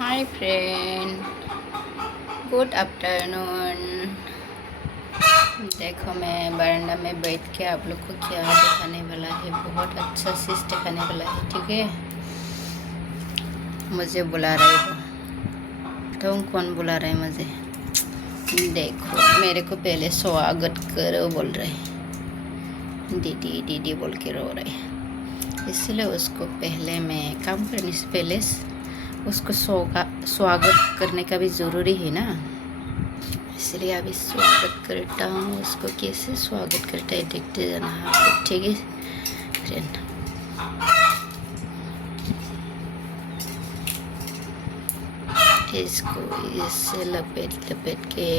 Hi friend, good afternoon. देखो मैं बरामदा में बैठ के आप लोग को क्या दिखाने वाला है। बहुत अच्छा चीज़ दिखाने वाला है, ठीक है। मुझे बुला रहे हो तो कौन बुला रहा है मुझे? देखो मेरे को पहले स्वागत करो बोल रहे, दीदी दीदी बोल के रो रहे। इसलिए उसको पहले मैं काम करने से पहले उसको स्वागत करने का भी ज़रूरी है ना। इसलिए अभी स्वागत करता हूँ। उसको कैसे स्वागत करता है देखते जाना आप लोग, ठीक है फ्रेंड। इसको इससे लपेट लपेट के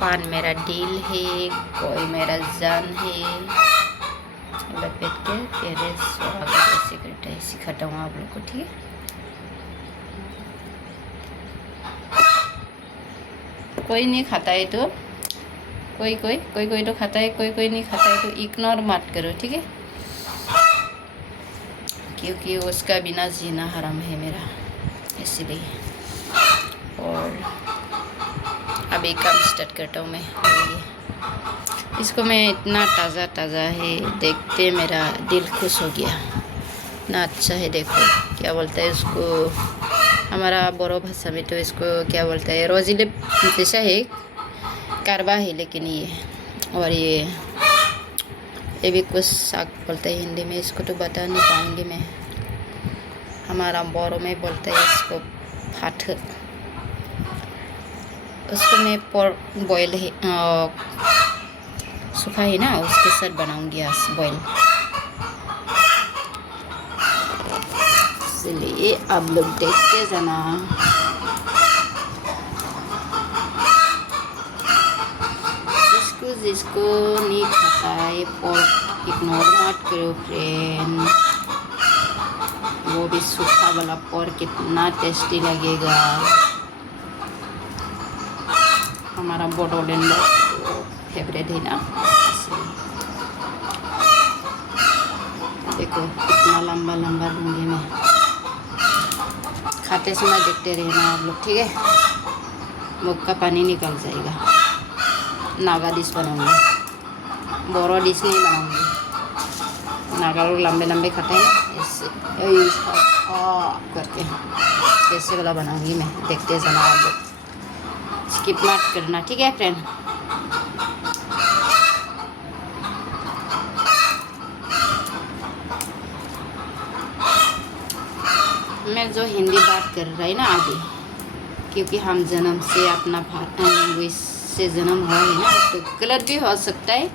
पान मेरा दिल है, कोई मेरा जान है। लपेट के पहले स्वागत ऐसे करता है, सिखाता हूँ आप लोग को, ठीक है। कोई नहीं खाता है तो कोई तो खाता है, कोई नहीं खाता है तो इग्नोर मत करो, ठीक है। क्योंकि उसका बिना जीना हराम है मेरा, इसलिए। और अभी काम स्टार्ट करता हूँ मैं। इसको मैं इतना ताज़ा ताज़ा है, देखते मेरा दिल खुश हो गया। इतना अच्छा है, देखो क्या बोलता है उसको हमारा बोरो भाषा में, तो इसको क्या बोलता है, रोजिले जैसा है, कारवा है लेकिन ये। और ये भी कुछ साग बोलता है हिंदी में, इसको तो बता नहीं पाऊँगी मैं। हमारा बोरो में बोलता है इसको फाठ। उसको मैं बॉयल है, सूखा है ना, उसके साथ बनाऊंगी आज बॉयल। इसलिए आप लोग देखते जाना। जिसको नहीं खाता है पोर्क इग्नोर मत करो फ्रेंड। वो भी सूखा वाला पोर्क कितना टेस्टी लगेगा। हमारा बोडोलैंड फेवरेट है ना। देखो कितना लंबा लंबा लूँगी मैं। खाते समय देखते रहना आप लोग, ठीक है। मुख का पानी निकल जाएगा। नागा डिश बनाऊंगी, बोरो डिश नहीं बनाऊंगी। नागा लोग लंबे लंबे खाते हैं ना, इससे करके कैसे वाला बनाऊंगी मैं, देखते जाना आप लोग। स्किप मत करना, ठीक है फ्रेंड। मैं जो हिंदी बात कर रहा है ना अभी, क्योंकि हम जन्म से अपना लैंग्वेज से जन्म हुआ है ना, तो गलत भी हो सकता है,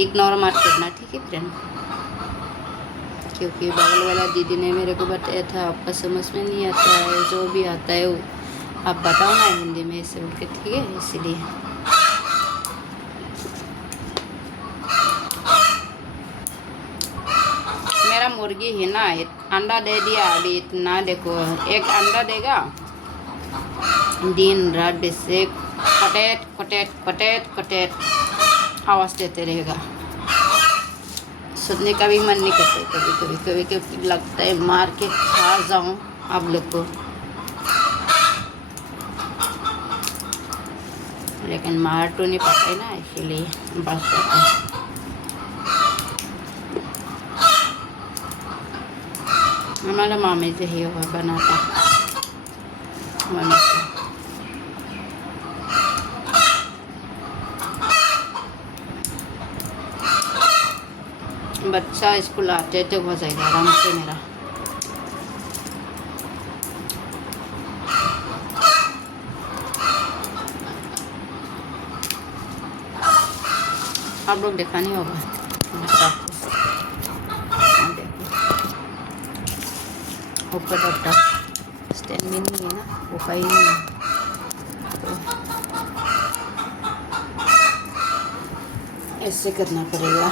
इग्नोर मत करना, ठीक है फ्रेंड। क्योंकि बगल वाला दीदी ने मेरे को बताया था, आपका समझ में नहीं आता है, जो भी आता है वो आप बताओ ना हिंदी में ऐसे बोल के, ठीक है। इसलिए मेरा मुर्गी है ना, अंडा दे दिया अभी इतना। देखो एक अंडा देगा, दिन रात बेसे कटेट कटेट कटेट कटेट आवाज़ देते रहेगा। सुनने का भी मन नहीं करता कभी लगता है मार के खा जाऊं आप लोग को, लेकिन मार तो नहीं पाता है ना, इसीलिए बस जाता है। हमारा मामी जो है वह बनाता बच्चा स्कूल आते तो हो जाएगा आराम से मेरा। आप लोग देखा नहीं होगा बच्चा को ऊपर डॉक्टर स्टैंड में नहीं है ना, वो कहीं नहीं है, तो ऐसे करना पड़ेगा।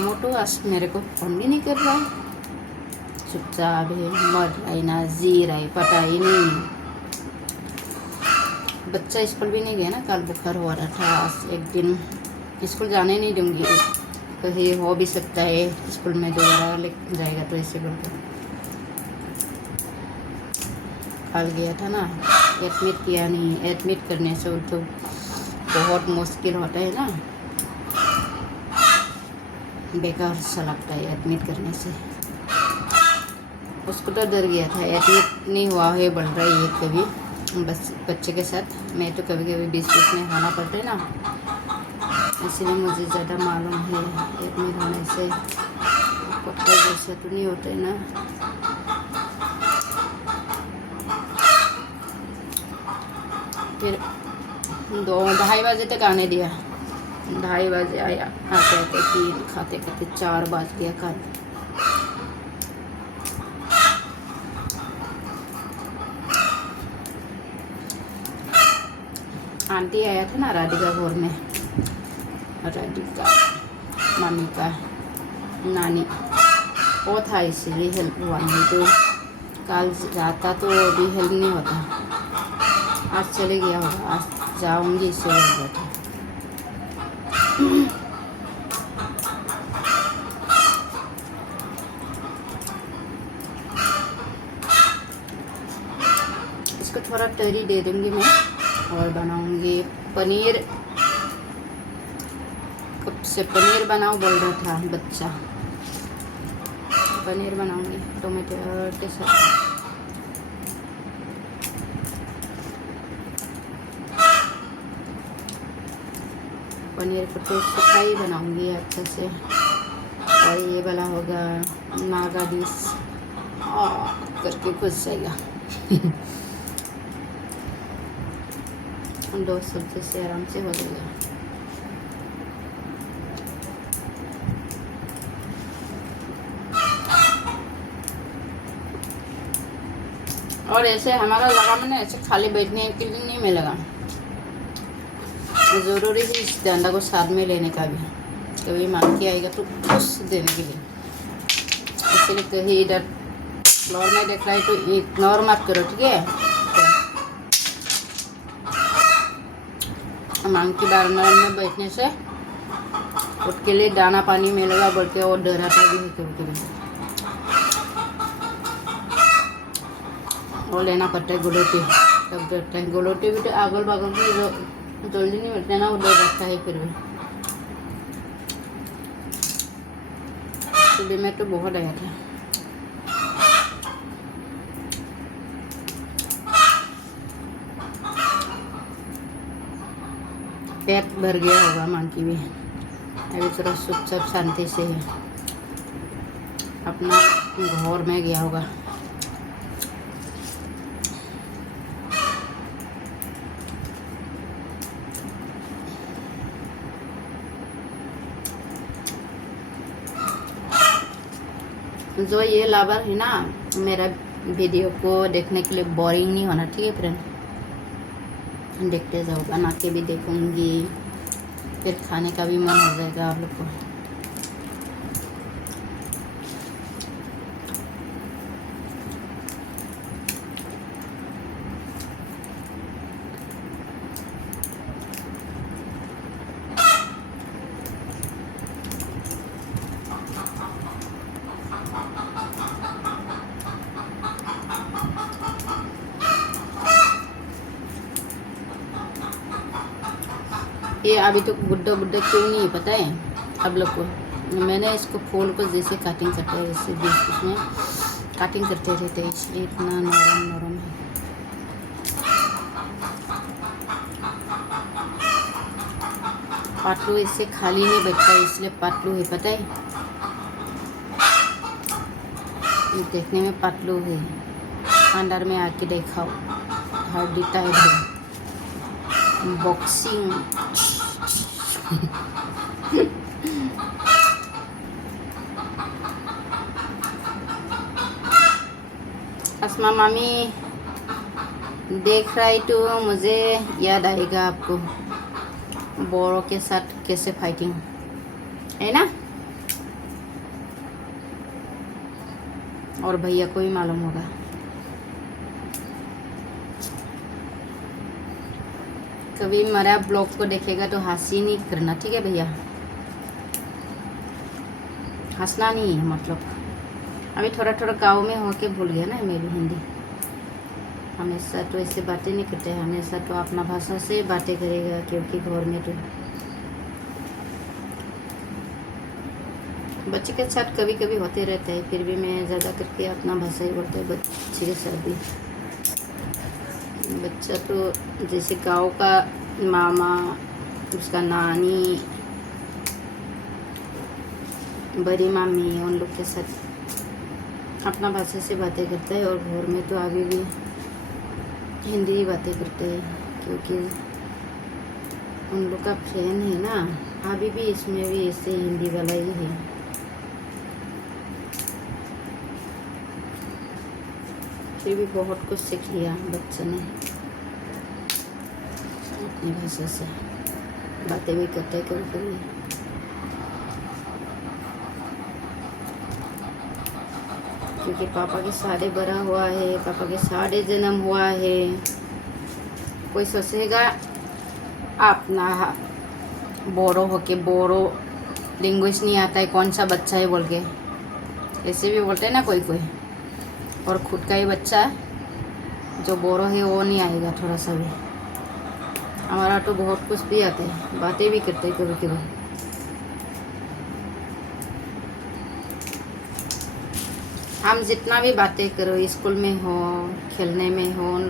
मोटो आज मेरे को फोन भी नहीं कर रहा है, चुपचाप है, मर रहा है ना, जी रहा है, पता ही नहीं। बच्चा स्कूल भी नहीं गया ना, कल बुखार हो रहा था। आज एक दिन स्कूल जाने नहीं दूँगी, कहीं हो भी सकता है स्कूल में दोबारा ले जाएगा, तो ऐसे बोलकर कल गया था ना, एडमिट किया नहीं। एडमिट करने से तो बहुत मुश्किल होता है ना, बेकार सा लगता है एडमिट करने से। उसको तो डर गया था, एडमिट नहीं हुआ है बोल रही है कभी बस बच्चे के साथ। मैं तो कभी कभी बीच बीच में होना पड़ता है ना, इसलिए मुझे ज़्यादा मालूम है। एडमिट होने से पक्का जैसा तो नहीं होता है ना। फिर 2-2:30 बजे तक आने दिया, 2:30 बजे आया, आते आते 3, खाते खाते 4 बज गया कल। आंटी आया था ना राधिका घर में, राधिका मम्मी का नानी, वो था इसलिए हेल्प हुआ, नहीं तो कल जाता तो अभी हेल्प नहीं होता। आज चले गया होगा, आज जाऊंगी इसे बोल रहा था। इसको थोड़ा तरी दे दूंगी मैं, और बनाऊंगी पनीर। कब से पनीर बनाओ बोल रहा था बच्चा, पनीर बनाऊंगी टोमेटो के साथ। पनीर को तो सुखाई बनाऊंगी अच्छे से, और ये वाला होगा नागा डिश करके घुस जाएगा। 2 सब्जी से आराम से हो जाएगा। और ऐसे हमारा जगह में ना ऐसे खाली बैठने के लिए नहीं मिलेगा, ज़रूरी है इस डंडा को साथ में लेने का भी। कभी मांग के आएगा तो खुश देने के लिए, इसलिए कहीं इधर फ्लोर में देख रहा है तो इग्नोर मत करो, ठीक है। तो मांग के बारंदा में बैठने से उसके लिए दाना पानी मिलेगा बोल के और डराता भी है कभी कभी, और लेना पड़ता है गुलोटी, तब डरता है। गुलोटी भी तो अगल बगल में जल्दी नहीं मिलते ना, वो डर रखता है। फिर भी सुबह में तो बहुत आया था। पेट भर गया होगा माँ की भी, अभी थोड़ा चुपचाप शांति से है, अपना घर में गया होगा। जो ये लवर है ना, मेरा वीडियो को देखने के लिए बोरिंग नहीं होना, ठीक है फ्रेंड। देखते जाओ, बना के भी देखूंगी, फिर खाने का भी मन हो जाएगा आप लोग को। ये अभी तो बुड्ढा बुड्ढा क्यों नहीं है पता है आप लोग को। मैंने इसको फूल को जैसे कटिंग करते हैं वैसे बीच उसमें कटिंग करते रहते हैं, इसलिए इतना नरम नरम है। पातलू इससे खाली नहीं बैठता है, इसलिए पातलू है पता है। देखने में पातलू है, अंदर में आके देखाओ हड्डी टाइप है, बॉक्सिंग। अस्मा मामी देख रही तो मुझे याद आएगा आपको बोरो के साथ कैसे फाइटिंग है ना, और भैया को भी मालूम होगा। कभी मेरा ब्लॉग को देखेगा तो हंसी नहीं करना, ठीक है भैया, हंसना नहीं है मतलब। अभी थोड़ा थोड़ा गाँव में होके भूल गया ना मेरी हिंदी। हमेशा तो ऐसे बातें नहीं करते, हमेशा तो अपना भाषा से बातें करेगा, क्योंकि घर में तो बच्चे के साथ कभी कभी होते रहता है, फिर भी मैं ज़्यादा करके अपना भाषा ही बोलता है बच्चे के साथ भी। बच्चा तो जैसे गाँव का मामा, उसका नानी, बड़ी मामी, उन लोग के साथ अपना भाषा से बातें करता है, और घर में तो अभी भी हिंदी ही बातें करते हैं, क्योंकि उन लोग का फ्रेंड है ना। अभी भी इसमें भी ऐसे हिंदी वाला ही है। फिर भी बहुत कुछ सीख लिया बच्चे ने, अपनी भाषा से बातें भी करते हैं कभी कभी। क्योंकि पापा के सारे बड़ा हुआ है, पापा के सारे जन्म हुआ है। कोई सोचेगा अपना बोरो होके बोरो लैंग्वेज नहीं आता है, कौन सा बच्चा है बोल के, ऐसे भी बोलते हैं ना कोई कोई। और खुद का ही बच्चा जो बोरो है वो नहीं आएगा थोड़ा सा भी। हमारा तो बहुत कुछ भी आता है, बातें भी करते हैं कभी कभी। हम जितना भी बातें करो, स्कूल में हो, खेलने में हो, उन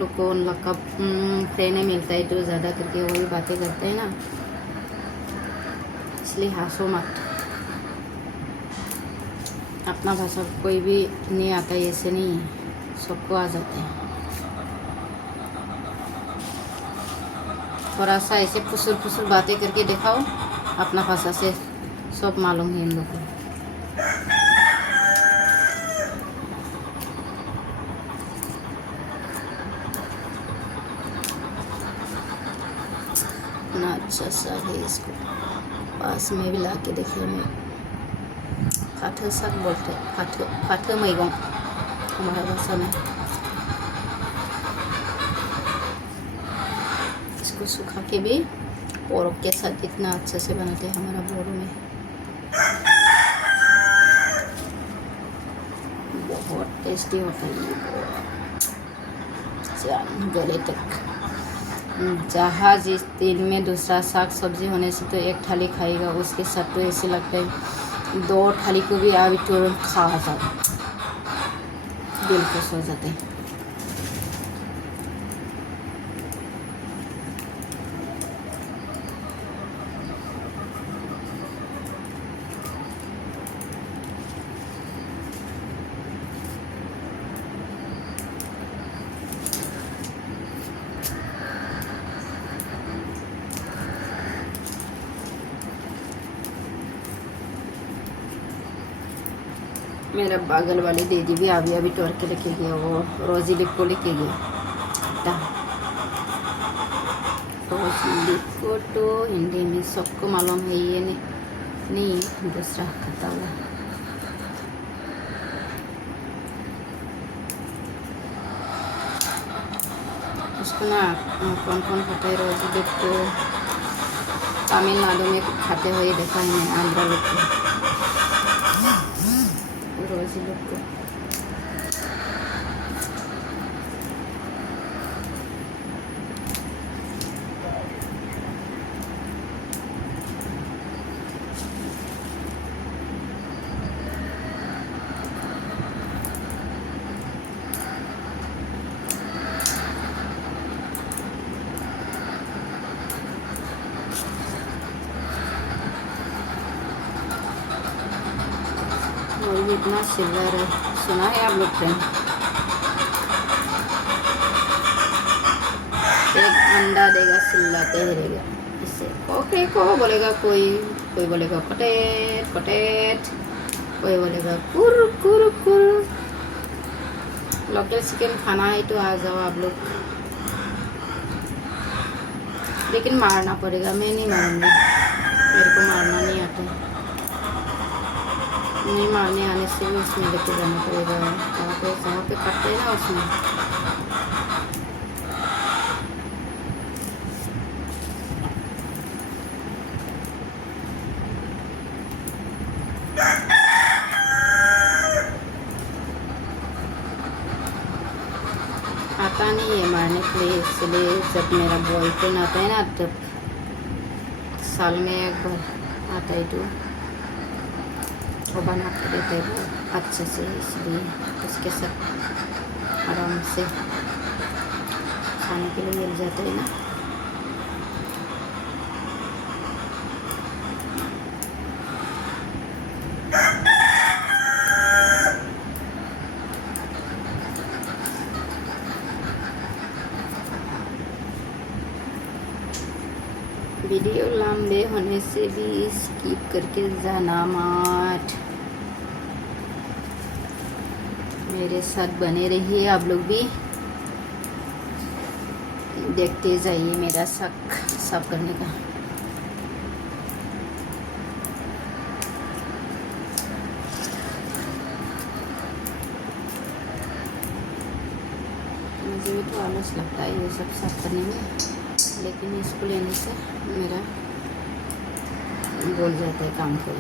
लोग का फ्रेंड मिलता है तो ज़्यादा करके वही बातें करते हैं ना, इसलिए हंसो मत। अपना भाषा कोई भी नहीं आता है, ऐसे नहीं है, सबको आ जाते हैं। थोड़ा सा ऐसे फुसुर फुसुर बातें करके दिखाओ, अपना भाषा से सब मालूम है इन लोग को। इतना अच्छा सा है, इसको पास में भी ला के देखिए। मैं फाथो साग बोलते हैं, फाथो मैगं हमारा भाषा में। इसको सुखा के भी पोरक के साथ इतना अच्छे से बनाते हैं हमारा बोरो में। बहुत टेस्टी होता है ये, गले तक। जहाँ जिस दिन में दूसरा साग सब्जी होने से तो एक थाली खाएगा, उसके साथ तो ऐसे लगता है 2 थाली को भी अभी तुरंत खा जाता, दिल खुश हो जाते हैं। मेरा बगल वाली दीदी भी अभी तोड़ के लेके गया, वो रोजी लिप को लेके गया। रोजी लिप को तो हिंदी में सबको मालूम है, ये नहीं दूसरा खाता हुआ। उसको ना कौन कौन खाता है रोजी लिप को, तमिलनाडु में खाते हुए देखा है मैंने, आंध्रा लोग को, रोजी लोग को। और भी इतना सिल्वर है, सुना है आप लोग फ्रेंड। एक अंडा देगा चिल्लाते ही रहेगा, इससे ओके को बोलेगा, कोई बोलेगा कटेट कटेट, कोई बोलेगा कुर कुर कुर। लोकल चिकन खाना है तो आ जाओ आप लोग, लेकिन मारना पड़ेगा, मैं नहीं मारूंगी, मेरे को मारना नहीं आता। नहीं मारने आने से भी उसमें लेके जाना पड़ेगा, जहाँ पे काटते हैं ना उसमें। इसलिए जब मेरा बॉयफ्रेंड आता है ना तब साल में एक बार आता है तो वो बना के देते हैं बहुत अच्छे से, इसलिए उसके साथ आराम से खाने के लिए मिल जाता है ना। वीडियो लंबे होने से भी स्किप करके जाना मत, मेरे साथ बने रहिए। आप लोग भी देखते जाइए मेरा शक साफ करने का। मुझे भी तो आलस लगता है ये सब साफ करने में, लेकिन इसको लेने से मेरा बोल जाता है काम को।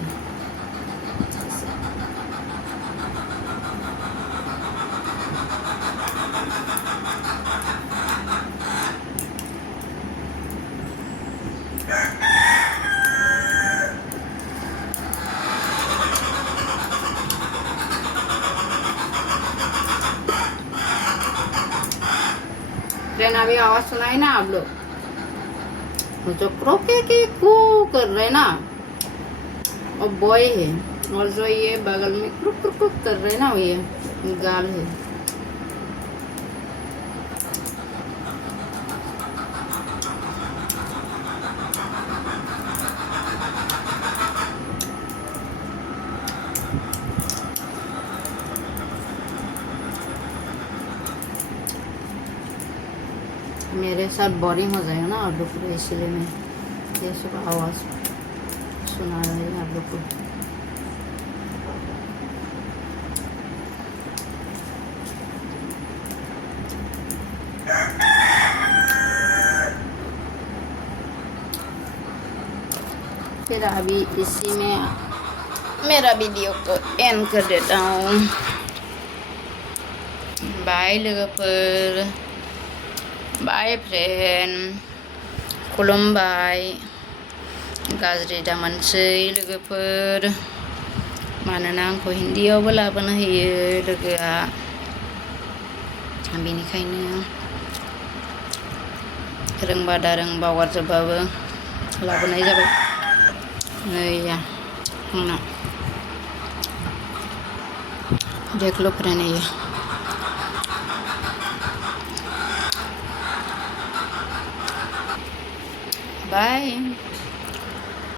ट्रेन अभी आवाज सुनाई ना आप लोग, जो क्रोके के कू कर रहे ना और बॉय है, और जो ये बगल में क्रुक क्रुक क्रुक कर रहे ना ये गाल है। मेरे साथ बोरिंग हो जाएगा ना आप लोग को, इसलिए मैं ये सब आवाज़ सुना रही है आप लोग को। फिर अभी इसी में मेरा वीडियो को एंड कर देता हूँ। बाय लोगोफोर, बाय फ्रेंड, खुलुमबाय। गाज्रि दामोनसै लोगोफोर, मानोना आंखौ हिन्दीयावबो लाबोनो होयो लोगोआ, बेनिखायनो रोंबा दा रों बावगारजोबबाबो लाबोनाय जाबाय। नैया आंना देख लो फ्रेंड, ये बाय।